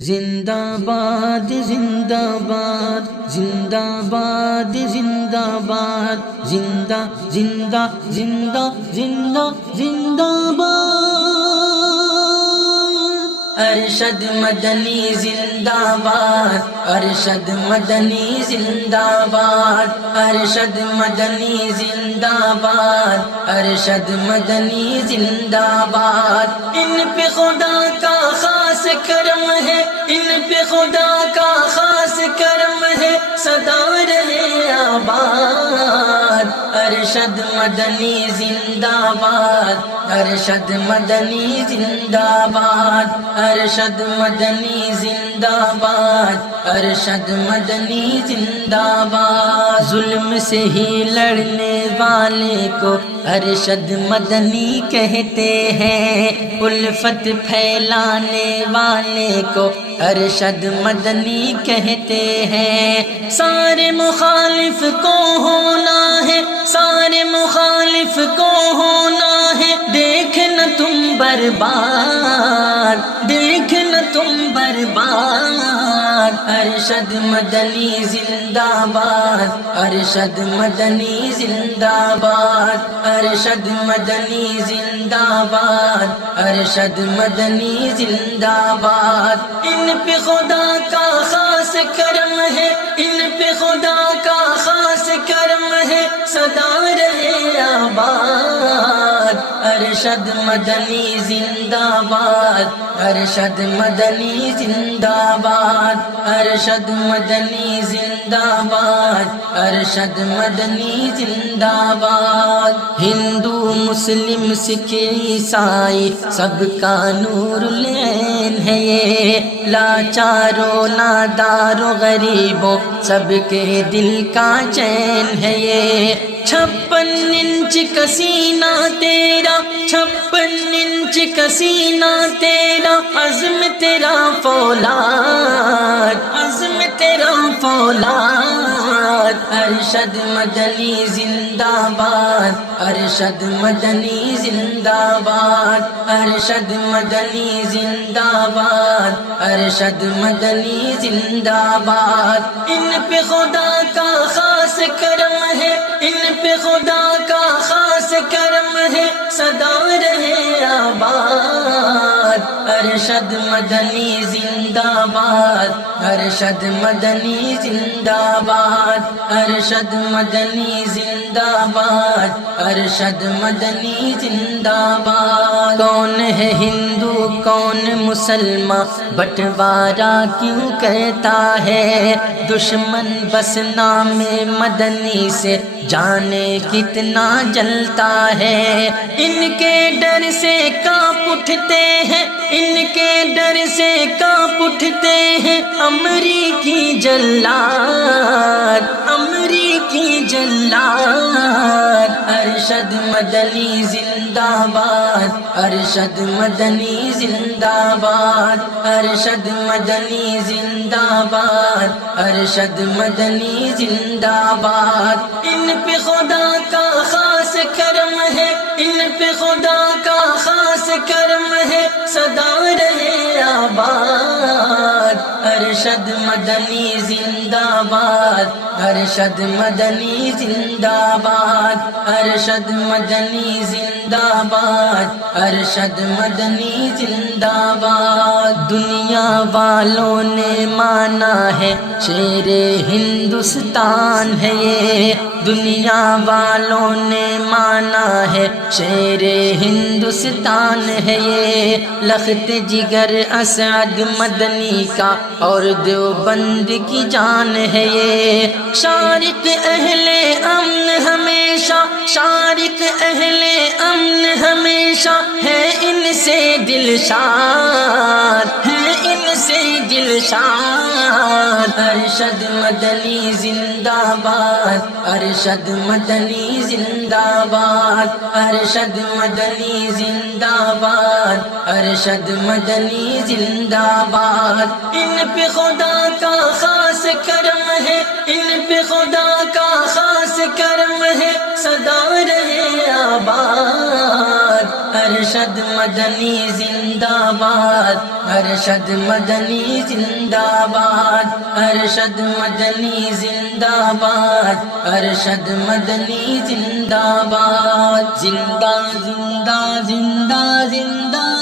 زندہ باد زندہ باد زندہ باد زندہ باد زندہ زندہ زندہ زندہ زندہ باد ارشد مدنی زندہ باد ارشد مدنی زندہ باد ارشد مدنی زندہ باد ارشد مدنی زندہ باد ان پہ خدا کا خاص کرم ہے ان پہ خدا کا خاص کرم ہے سدا رہے آباد ارشد مدنی زندہ باد ارشد مدنی زندہ باد ارشد مدنی زندہ باد ارشد مدنی زندہ باد ظلم سے ہی لڑنے والے کو ارشد مدنی کہتے ہیں الفت پھیلانے والے کو ارشد مدنی کہتے ہیں سارے مخالف کو ہونا ہے سارے مخالف کو ہونا ہے دیکھنا تم برباد دیکھنا تم برباد ارشد مدنی زندہ باد ارشد مدنی زندہ باد ارشد مدنی زندہ باد ارشد مدنی زندہ باد ان پہ خدا کا خاص کرم ہے ان پہ خدا کا خاص کرم ہے سدا رہے آباد ارشد مدنی زندہ باد ارشد مدنی زندہ باد ارشد مدنی زندہ باد ارشد مدنی زندہ باد ہندو مسلم سکھ عیسائی سب کا نور العین ہے یہ لاچاروں ناداروں غریبوں سب کے دل کا چین ہے یہ 56 انچ کا سینہ تیرا 56 انچ کا سینہ تیرا عزم تیرا فولاد عزم تیرا فولاد ارشد مدنی زندہ باد ارشد مدنی زندہ باد ارشد مدنی زندہ باد ارشد مدنی زندہ باد ان پہ خدا کا خاص کرم ہے ان پہ خدا کا خاص کرم ہے سدا رہے آباد ارشد مدنی زندہ باد ارشد مدنی زندہ باد ارشد مدنی زندہ باد ارشد مدنی زندہ باد کون ہے ہندو کون مسلمان بٹوارا کیوں کہتا ہے دشمن بس نام مدنی سے جانے کتنا جلتا ہے ان کے ڈر سے کانپ اٹھتے ہیں ان کے ڈر سے کانپ اٹھتے ہیں امریکی جلاد امریکی جلاد ارشد مدنی زندہ باد ارشد مدنی زندہ باد ارشد مدنی زندہ باد ارشد مدنی زندہ باد ان پہ خدا کا خاص کرم ہے ان پہ خدا کا خاص کرم ہے سدا رہے آباد ارشد مدنی زندہ باد ارشد مدنی زندہ باد ارشد مدنی زندہ باد ارشد مدنی زندہ باد دنیا والوں نے مانا ہے شیر ہندوستان ہے یہ دنیا والوں نے مانا ہے شیر ہندوستان ہے یہ لخت جگر اسعد مدنی کا اور دیوبند کی جان ہے یہ شارق اہل امن ہمیشہ شارق اہل امن ہمیشہ ہے ان سے دلشاد ہے ان سے دلشاد ارشد مدنی زندہ باد ارشد مدنی زندہ باد ارشد مدنی زندہ باد ارشد مدنی زندہ باد ان پہ خدا کا خاص کرم ہے ان پہ خدا کا خاص کرم ہے سدا رہے آباد ارشد مدنی زندہ باد، ارشد مدنی زندہ باد، ارشد مدنی زندہ باد، ارشد مدنی زندہ باد، زندہ زندہ زندہ زندہ